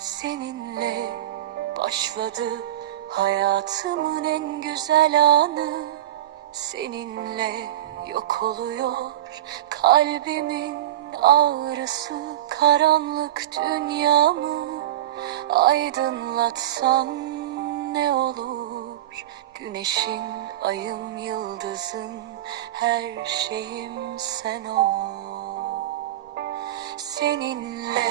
Seninle başladı hayatımın en güzel anı. Seninle yok oluyor kalbimin ağrısı Karanlık dünyamı. Aydınlatsan ne olur? Güneşin, ayım, yıldızım, her şeyim sen ol. Seninle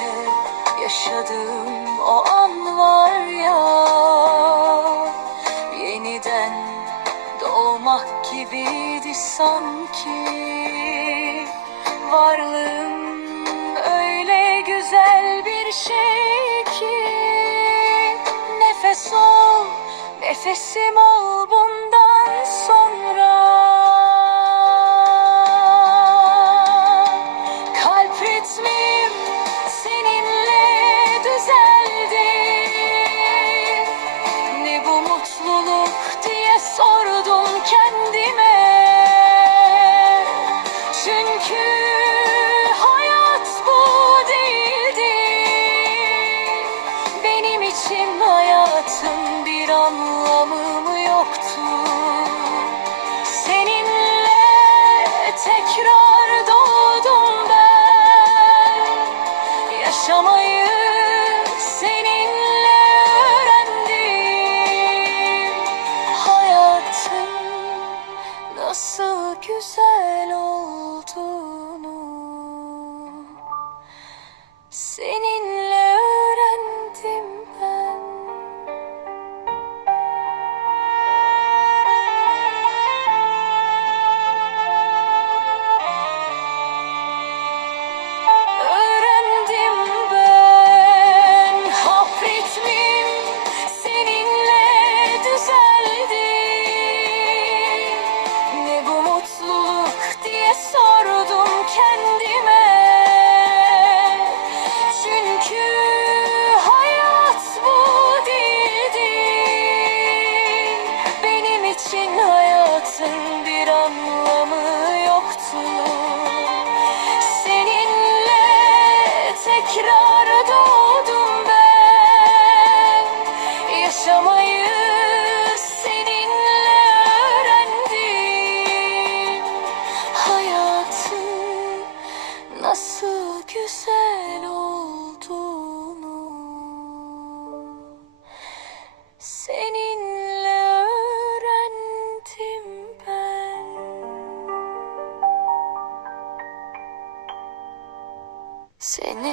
yaşadığım o an var ya Yeniden doğmak gibiydi sanki. Varlığın öyle güzel bir şey ki Nefes ol, nefesim ol güzel olduğunu. Seninle tekrar doğdum ben. Yaşamayı seninle öğrendim. Hayatın nasıl güzel olduğunu. Seninle öğrendim ben. Seni